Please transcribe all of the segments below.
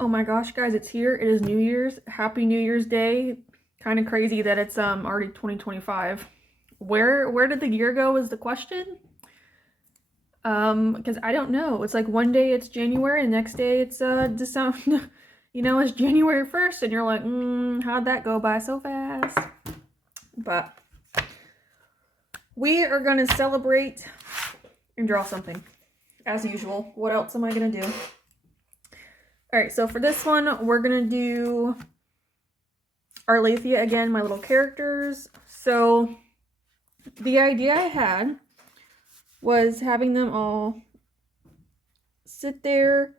Oh my gosh, guys, it's here. It is New Year's. Happy New Year's Day. Kind of crazy that it's already 2025. Where did the year go is the question? Because I don't know. It's like one day it's January, and the next day it's December. It's January 1st, and you're like, how'd that go by so fast? But we are gonna celebrate and draw something. As usual. What else am I gonna do? Alright, so for this one, we're gonna do Arlathia again, my little characters. So the idea I had was having them all sit there,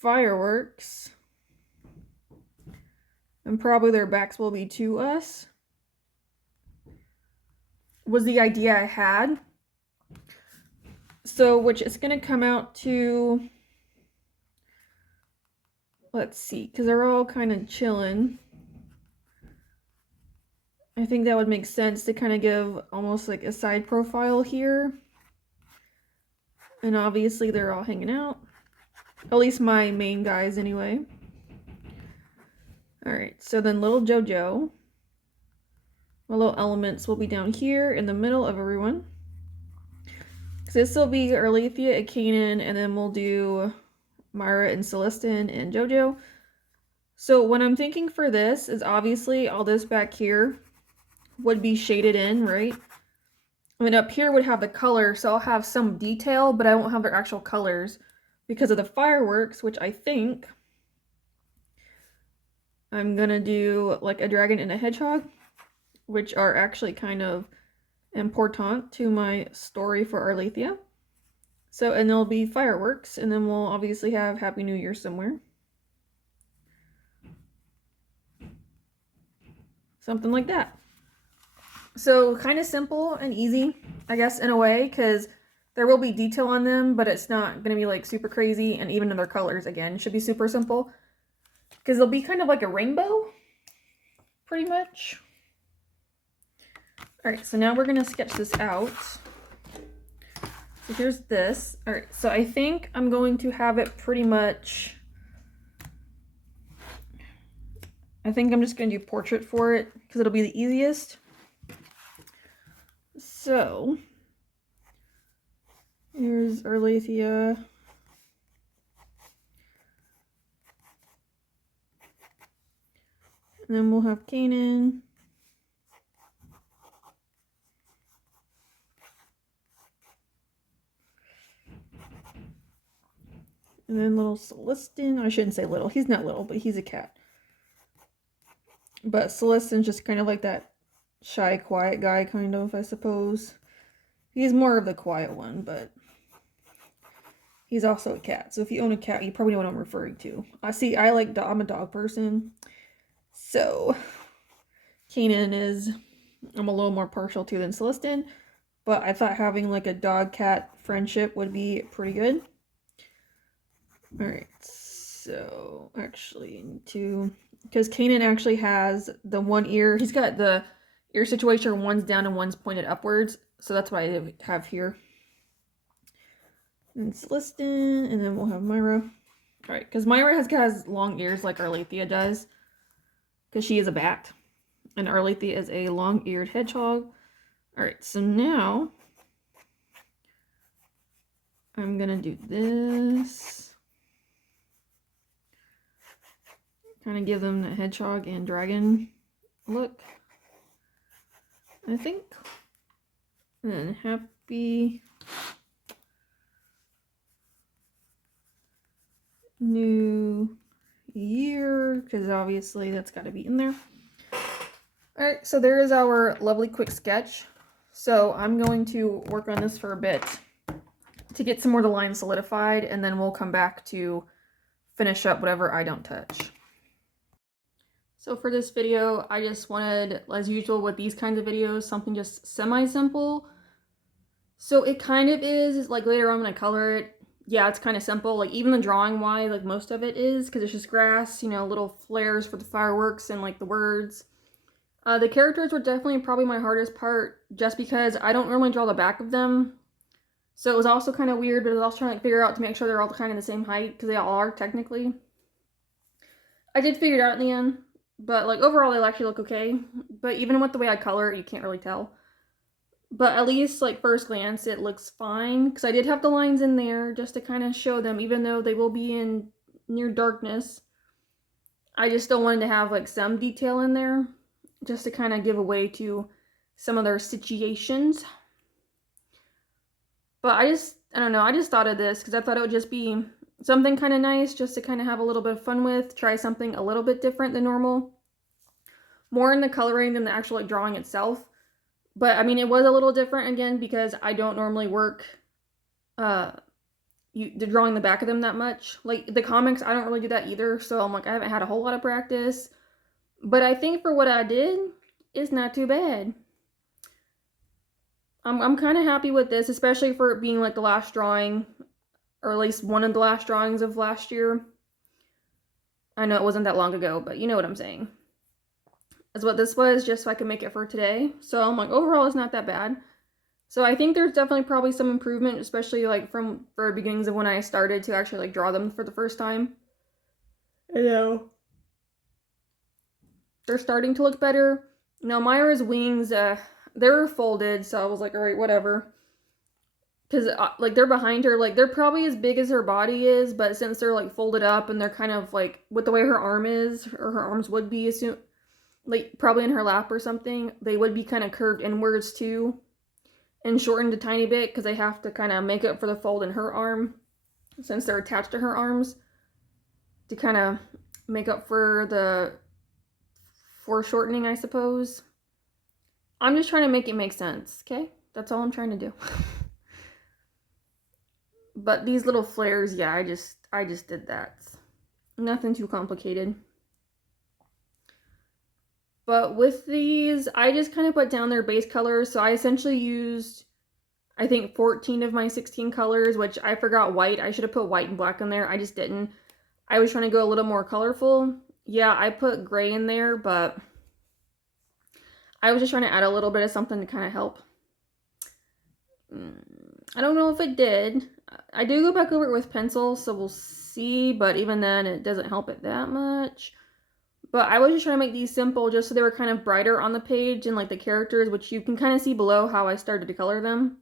fireworks, and probably their backs will be to us, was the idea I had. So, which is going to come out to, let's see, because they're all kind of chilling. I think that would make sense to kind of give almost like a side profile here. And obviously they're all hanging out. At least my main guys anyway. Alright, so then little JoJo. My little elements will be down here in the middle of everyone. So this will be Arlathia, Kanan, and then we'll do Myra and Celestin and JoJo. So what I'm thinking for this is obviously all this back here would be shaded in, right? I mean, up here would have the color, so I'll have some detail, but I won't have their actual colors because of the fireworks, which I think I'm gonna do like a dragon and a hedgehog, which are actually kind of important to my story for Arlathia. So, and there'll be fireworks, and then we'll obviously have Happy New Year somewhere. Something like that. So, kind of simple and easy, I guess, in a way, because there will be detail on them, but it's not going to be like super crazy, and even in their colors, again, should be super simple. Because they'll be kind of like a rainbow, pretty much. Alright, so now we're going to sketch this out. So here's this. Alright, so I think I'm going to have it pretty much... I think I'm just going to do portrait for it, because it'll be the easiest. So, here's Arlathia. And then we'll have Kanan. And then little Celestin. I shouldn't say little. He's not little, but he's a cat. But Celestin's just kind of like that shy, quiet guy, kind of, I suppose. He's more of the quiet one, but he's also a cat. So if you own a cat, you probably know what I'm referring to. I'm a dog person. So, Kanan I'm a little more partial to than Celestin. But I thought having like a dog-cat friendship would be pretty good. Alright, so actually because Kanan actually has the one ear. He's got the ear situation, one's down and one's pointed upwards. So that's what I have here. And Celestin, and then we'll have Myra. Alright, because Myra has long ears like Arlathia does. Because she is a bat. And Arlathia is a long-eared hedgehog. Alright, so now I'm going to do this. Kind of give them the hedgehog and dragon look. I think. And then Happy New Year, because obviously that's got to be in there. Alright, so there is our lovely quick sketch. So I'm going to work on this for a bit to get some more of the lines solidified, and then we'll come back to finish up whatever I don't touch. So for this video, I just wanted, as usual with these kinds of videos, something just semi-simple. So it kind of is, like later on when I color it, yeah, it's kind of simple. Like even the drawing wise, like most of it is, because it's just grass, little flares for the fireworks and like the words. The characters were definitely probably my hardest part, just because I don't normally draw the back of them. So it was also kind of weird, but I was also trying to figure out to make sure they're all kind of the same height, because they all are technically. I did figure it out in the end, but like overall they actually look okay. But even with the way I color it, you can't really tell. But at least like first glance it looks fine, because I did have the lines in there just to kind of show them, even though they will be in near darkness. I just still wanted to have like some detail in there just to kind of give away to some of their situations. But I don't know, I just thought of this because I thought it would just be something kind of nice just to kind of have a little bit of fun with, try something a little bit different than normal. More in the coloring than the actual like drawing itself. But I mean, it was a little different again because I don't normally work drawing the back of them that much. Like the comics, I don't really do that either. So I'm like, I haven't had a whole lot of practice. But I think for what I did, it's not too bad. I'm kind of happy with this, especially for it being like the last drawing, or at least one of the last drawings of last year. I know it wasn't that long ago, but you know what I'm saying. That's what this was, just so I could make it for today. So I'm like, overall, it's not that bad. So I think there's definitely probably some improvement, especially like from for beginnings of when I started to actually like draw them for the first time. I know. They're starting to look better. Now Myra's wings, they're folded, so I was like, all right, whatever. Because like they're behind her, like they're probably as big as her body is, but since they're like folded up and they're kind of like with the way her arm is, or her arms would be, assume like probably in her lap or something, they would be kind of curved inwards too, and shortened a tiny bit because they have to kind of make up for the fold in her arm, since they're attached to her arms, to kind of make up for the foreshortening, I suppose. I'm just trying to make it make sense, okay? That's all I'm trying to do. But these little flares, yeah, I just did that. Nothing too complicated. But with these, I just kind of put down their base colors. So I essentially used, I think, 14 of my 16 colors, which I forgot white. I should have put white and black in there. I just didn't. I was trying to go a little more colorful. Yeah, I put gray in there, but I was just trying to add a little bit of something to kind of help. I don't know if it did. I do go back over it with pencil, so we'll see, but even then it doesn't help it that much. But I was just trying to make these simple just so they were kind of brighter on the page and like the characters, which you can kind of see below how I started to color them.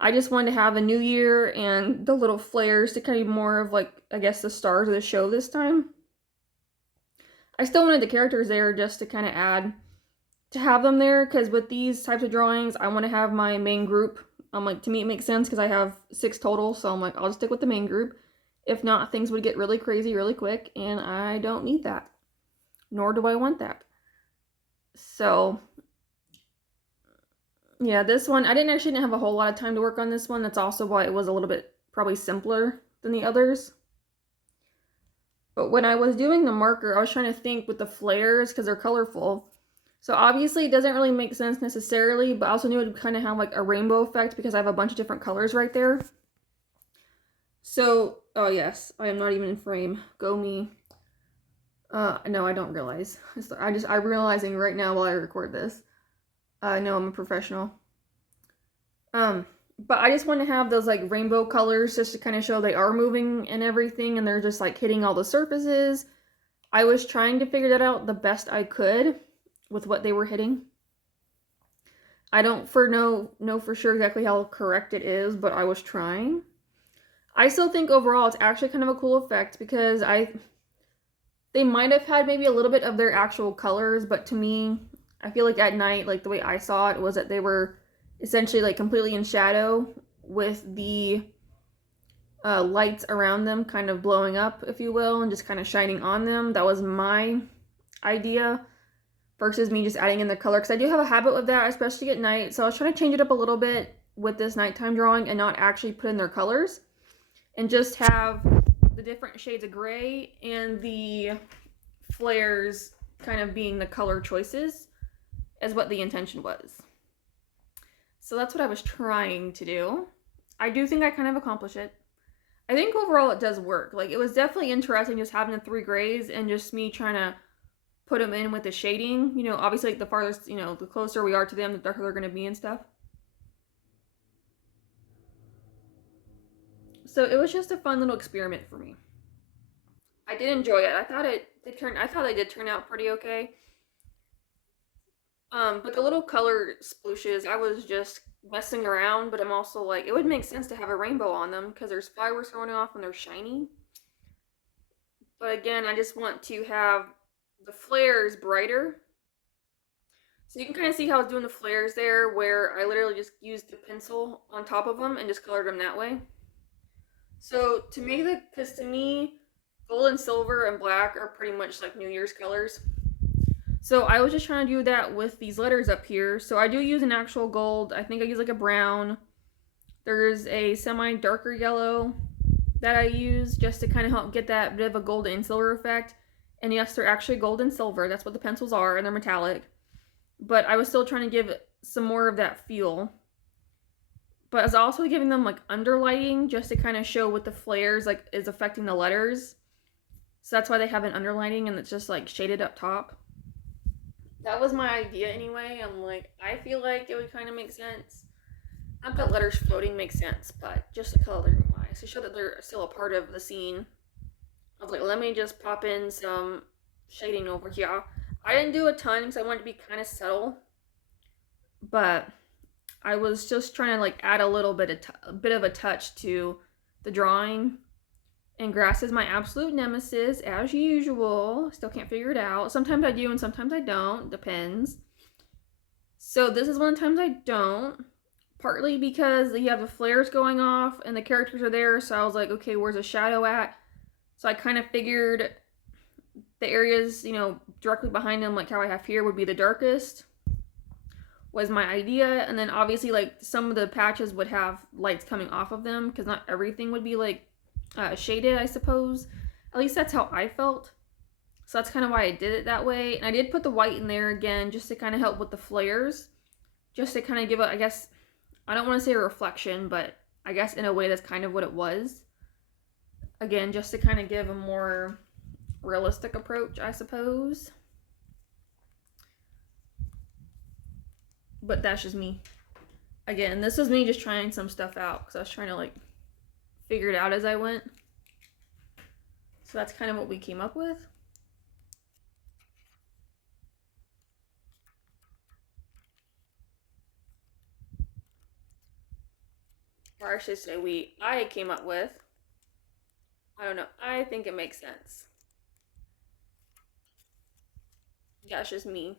I just wanted to have a new year and the little flares to kind of be more of like, I guess, the stars of the show this time. I still wanted the characters there just to kind of add, to have them there, because with these types of drawings, I want to have my main group. Like, to me it makes sense because I have 6 total, so I'm like, I'll just stick with the main group. If not, things would get really crazy really quick, and I don't need that. Nor do I want that. So, yeah, this one, I didn't have a whole lot of time to work on this one. That's also why it was a little bit probably simpler than the others. But when I was doing the marker, I was trying to think with the flares, because they're colorful. So obviously it doesn't really make sense necessarily, but I also knew it would kind of have like a rainbow effect because I have a bunch of different colors right there. So, oh yes, I am not even in frame. Go me. No, I don't realize. I'm realizing right now while I record this. No, I'm a professional. But I just want to have those like rainbow colors just to kind of show they are moving and everything, and they're just like hitting all the surfaces. I was trying to figure that out the best I could with what they were hitting. I don't know for sure exactly how correct it is, but I was trying. I still think overall it's actually kind of a cool effect because they might have had maybe a little bit of their actual colors, but to me, I feel like at night, like the way I saw it was that they were essentially like completely in shadow with the lights around them kind of blowing up, if you will, and just kind of shining on them. That was my idea versus me just adding in the color, because I do have a habit with that, especially at night. So I was trying to change it up a little bit with this nighttime drawing and not actually put in their colors and just have the different shades of gray and the flares kind of being the color choices as what the intention was. So that's what I was trying to do. I do think I kind of accomplished it. I think overall it does work. Like, it was definitely interesting just having the 3 grays and just me trying to put them in with the shading. You know, obviously like the farthest, the closer we are to them, the darker they're going to be and stuff. So it was just a fun little experiment for me. I did enjoy it. I thought they did turn out pretty okay. But the little color splooshes, I was just messing around, but I'm also like, it would make sense to have a rainbow on them because there's fireworks going off and they're shiny. But again, I just want to have the flares brighter. So you can kind of see how I was doing the flares there, where I literally just used the pencil on top of them and just colored them that way. So to make because to me, gold and silver and black are pretty much like New Year's colors. So I was just trying to do that with these letters up here. So I do use an actual gold. I think I use like a brown. There's a semi darker yellow that I use just to kind of help get that bit of a gold and silver effect. And yes, they're actually gold and silver. That's what the pencils are, and they're metallic. But I was still trying to give some more of that feel. But I was also giving them like underlighting just to kind of show what the flares like is affecting the letters. So that's why they have an underlining and it's just like shaded up top. That was my idea anyway. I'm like, I feel like it would kind of make sense. Not that letters floating makes sense, but just the coloring wise, to show that they're still a part of the scene. I was like, let me just pop in some shading over here. I didn't do a ton because I wanted to be kind of subtle, but I was just trying to like add a little bit of a touch to the drawing. And grass is my absolute nemesis, as usual. Still can't figure it out. Sometimes I do and sometimes I don't. Depends. So this is one of the times I don't. Partly because you have the flares going off and the characters are there. So I was like, okay, where's the shadow at? So I kind of figured the areas, directly behind them, like how I have here, would be the darkest. Was my idea. And then obviously like some of the patches would have lights coming off of them because not everything would be like shaded, I suppose. At least that's how I felt. So that's kind of why I did it that way. And I did put the white in there again just to kind of help with the flares. Just to kind of give I guess, I don't want to say a reflection, but I guess in a way that's kind of what it was. Again, just to kind of give a more realistic approach, I suppose. But that's just me. Again, this was me just trying some stuff out because I was trying to like figure it out as I went. So that's kind of what we came up with. Or I should say I came up with. I don't know. I think it makes sense. That's just me.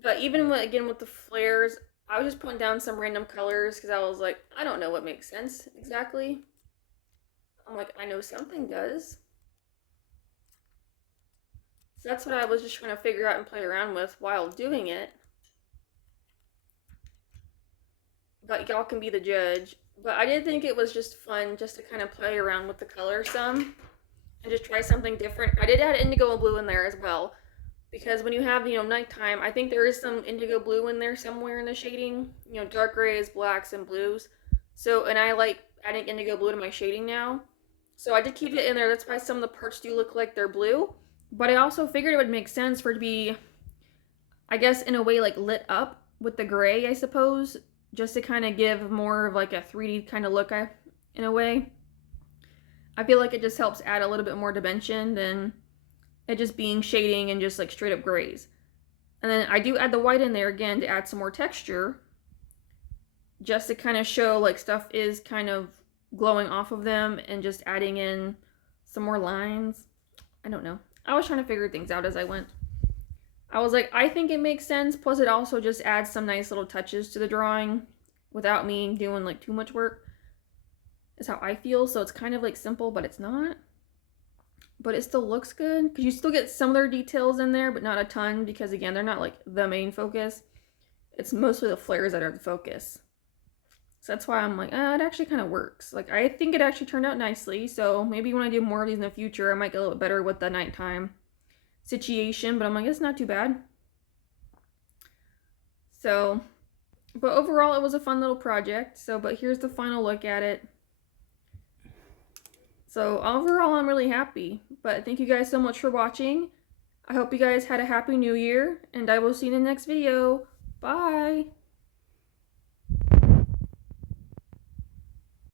But even with the flares, I was just putting down some random colors because I was like, I don't know what makes sense exactly. I'm like, I know something does. So that's what I was just trying to figure out and play around with while doing it. But y'all can be the judge. But I did think it was just fun just to kind of play around with the color some and just try something different. I did add indigo and blue in there as well. Because when you have, nighttime, I think there is some indigo blue in there somewhere in the shading. Dark grays, blacks, and blues. So, and I like adding indigo blue to my shading now. So I did keep it in there. That's why some of the parts do look like they're blue. But I also figured it would make sense for it to be, I guess, in a way, like lit up with the gray, I suppose. Just to kind of give more of like a 3D kind of look in a way. I feel like it just helps add a little bit more dimension than it just being shading and just like straight up grays. And then I do add the white in there again to add some more texture. Just to kind of show like stuff is kind of glowing off of them and just adding in some more lines. I don't know. I was trying to figure things out as I went. I was like, I think it makes sense. Plus it also just adds some nice little touches to the drawing without me doing like too much work. Is how I feel. So it's kind of like simple, but it's not. But it still looks good because you still get similar details in there, but not a ton because again, they're not like the main focus. It's mostly the flares that are the focus. So that's why I'm like, it actually kind of works. Like, I think it actually turned out nicely. So maybe when I do more of these in the future, I might get a little bit better with the nighttime situation, but I'm like, it's not too bad. So, but overall, it was a fun little project. So, but here's the final look at it. So overall, I'm really happy. But thank you guys so much for watching. I hope you guys had a happy new year, and I will see you in the next video. Bye!